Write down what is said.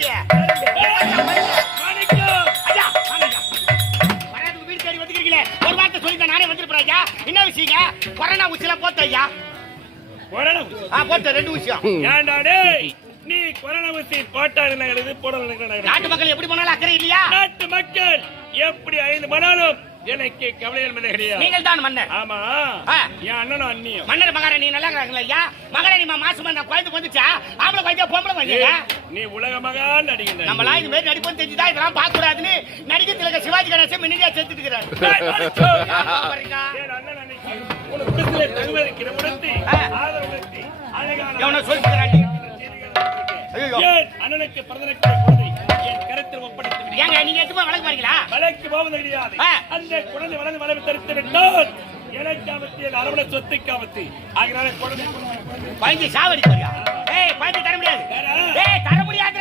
கேக்குறது ஐயா வரதுக்கு வீடு தேடி வந்துக்கிறீங்களே ஒரு வார்த்தை சொல்லி நானே வந்துருப்பேன் ஐயா என்ன விஷயம் கொரோனா ஊசியில போத்த ஐயா போட்ட 2 விஷயம் ஏன்டா டேய் நீ கொரோனா ஊசி போட்டா என்ன போடல நாட்டு மக்கள் எப்படி போனாலும் அக்கறை இல்லையா நாட்டு மக்கள் எப்படி 5 மணாலும் எனக்கு கவலையில் மன்னர் கிடையாது நீங்கள் தான் மன்னர் ஆமா என் அண்ணனும் அண்ணியும் மன்னர் மகாராணி நல்லா இருக்காங்களா ஐயா மகாராணி மாசம் அந்த குழந்தை வந்துச்சா ஆம்பளை குழந்தை பொம்பளை குழந்தைங்க நீ உலக மகான் நடிகை நம்மளா இது மாதிரி நடிப்போம் தெரிஞ்சுதான் இதெல்லாம் பார்க்க கூடாதுன்னு நடிகத்தில் இருக்க சிவாஜி கணேசன் மின்னியா சேர்த்துட்டு இருக்கிறாரு தகவலுக்கு உணர்த்தி ஆதரவு எவனோ சொல்லிக்கிறாண்டி அண்ணனுக்கு பிரதமருக்கு குழந்தை என் கருத்தில் ஒப்படைத்து ஏங்க நீங்க எதுமா வழக்கு பாருங்களா வழக்கு போவது கிடையாது அந்த குழந்தை வளர்ந்து வளர்ந்து தடுத்து விட்டால் எனக்கு ஆபத்து என் அரவணை சொத்துக்கு ஆபத்து ஆகினால குழந்தை சாவடி ஏய் தர முடியாது தர முடியாது